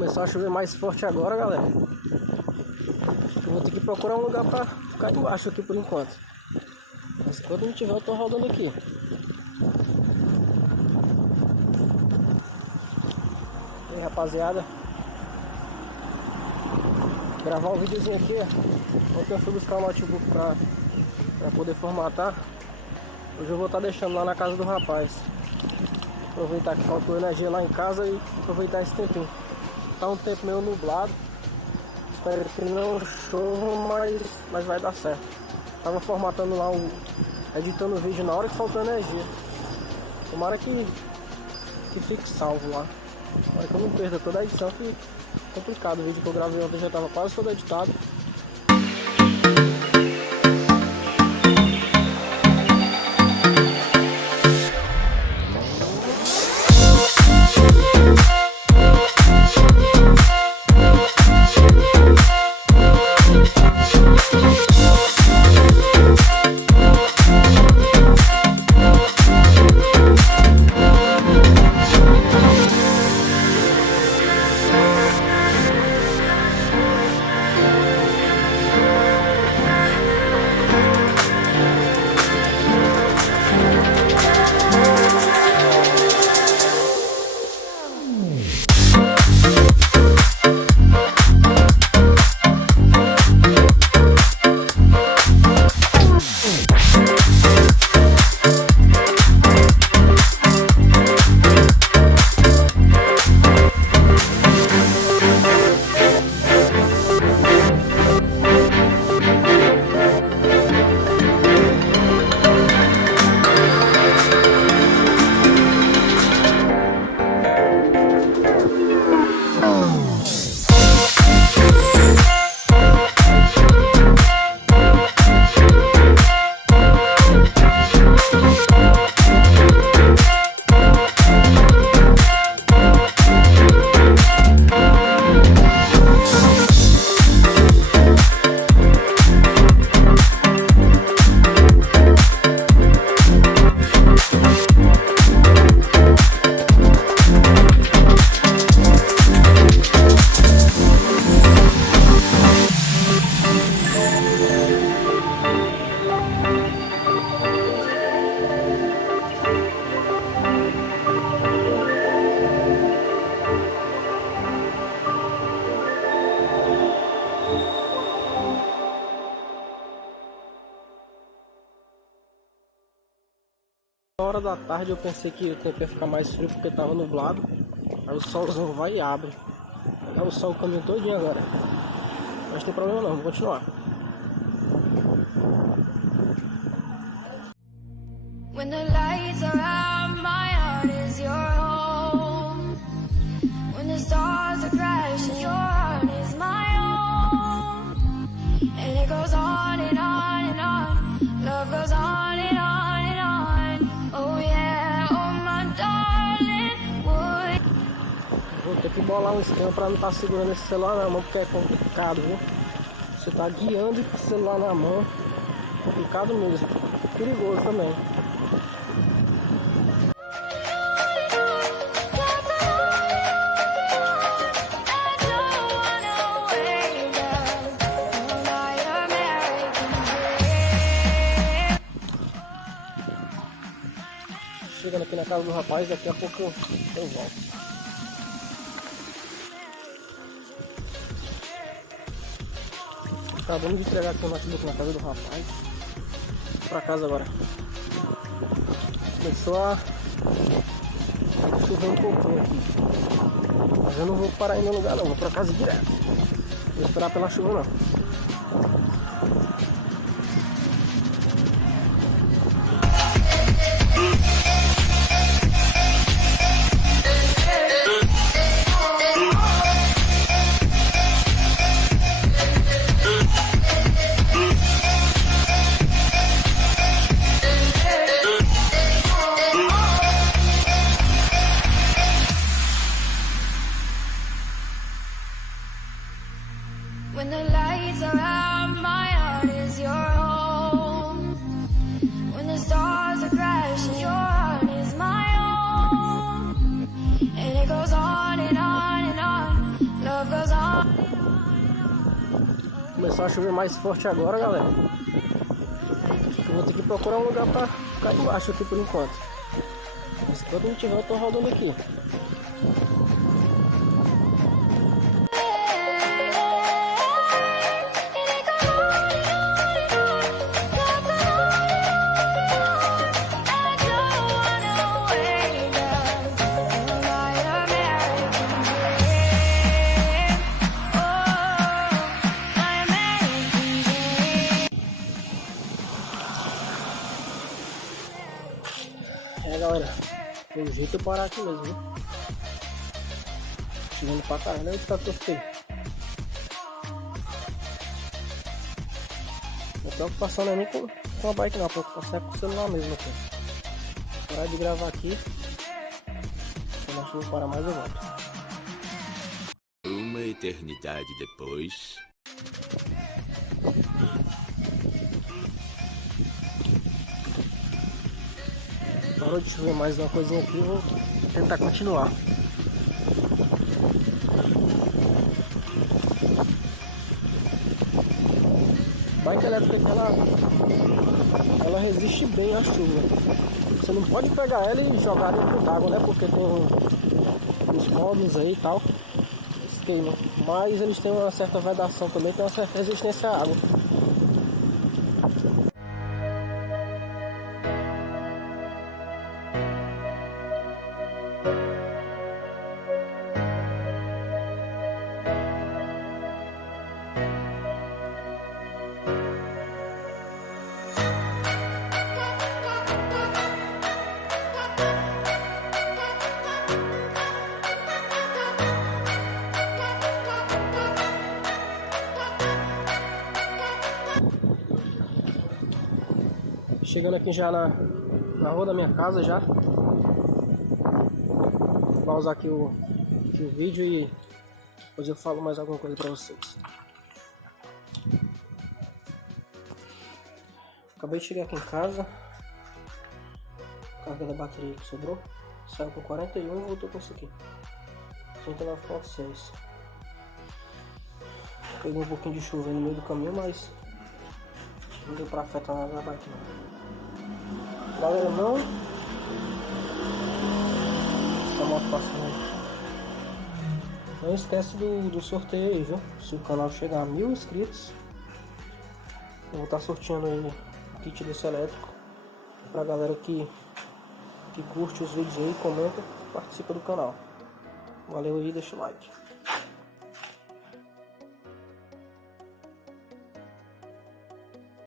Começou a chover mais forte agora, galera. Eu vou ter que procurar um lugar pra ficar embaixo aqui por enquanto. Mas quando não tiver, eu tô rodando aqui. E aí, rapaziada, gravar um videozinho aqui. Ontem eu fui buscar o notebook pra poder formatar. Hoje eu vou estar deixando lá na casa do rapaz. Aproveitar que faltou energia lá em casa e aproveitar esse tempinho. Tá um tempo meio nublado. Espero que não chova, mas vai dar certo. Tava formatando lá, editando o vídeo na hora que faltou energia. Tomara que fique salvo lá. Tomara que eu não perda toda a edição, que é complicado. O vídeo que eu gravei ontem já tava quase todo editado. Na hora da tarde eu pensei que o tempo ia ficar mais frio porque tava nublado. Aí o solzão vai e abre. Aí o sol o caminho todinho agora. Mas não tem problema não, vou continuar. When the lights are out, my heart is your home. When the stars are crashing, your heart is my own. And it goes on and on and on. Love goes on and on and on. Oh yeah, oh my darling, would. Vou ter que bolar um esquema pra não estar segurando esse celular na mão, porque é complicado, viu? Você tá guiando com o celular na mão, complicado mesmo. Perigoso também. Chegando aqui na casa do rapaz, daqui a pouco eu volto. Acabamos de entregar aqui o notebook na casa do rapaz. Vou pra casa agora. Começou a chover um pouquinho aqui. Mas eu não vou parar em nenhum lugar não, vou pra casa direto. Não vou esperar pela chuva não. When the lights are out, my heart is your home. When the stars are crashing, your heart is my own. And it goes on and on and on. Começou a chover mais forte agora, galera. Eu vou ter que procurar um lugar pra ficar embaixo aqui por enquanto. Mas quando não tiver, eu tô rodando aqui. É, galera, foi o jeito de eu parar aqui mesmo, viu? Chegando pra caralho, olha o que eu fiquei. Não preocupação não é nem com a bike não, a preocupação é com o celular mesmo aqui. Parar de gravar aqui. Quando a chuva parar mais eu volto. Uma eternidade depois. Parou de chover mais uma coisinha aqui, vou tentar continuar. Bike elétrica que ela resiste bem à chuva. Você não pode pegar ela e jogar dentro d'água, né? Porque tem os módulos aí e tal. Eles queimam. Mas eles têm uma certa vedação também, tem uma certa resistência à água. Chegando aqui já na rua da minha casa já. Vou pausar aqui o vídeo e depois eu falo mais alguma coisa pra vocês. Acabei de chegar aqui em casa. Carga da bateria que sobrou. Saiu com 41 e voltou com isso aqui. 39,6. Peguei um pouquinho de chuva no meio do caminho, mas não deu pra afetar nada na bike não. Galera, não. Essa moto passando. Não esquece do sorteio aí, viu? Se o canal chegar a 1000 inscritos, eu vou estar sorteando aí o kit desse elétrico pra galera que curte os vídeos aí, comenta, participa do canal. Valeu aí, deixa o like.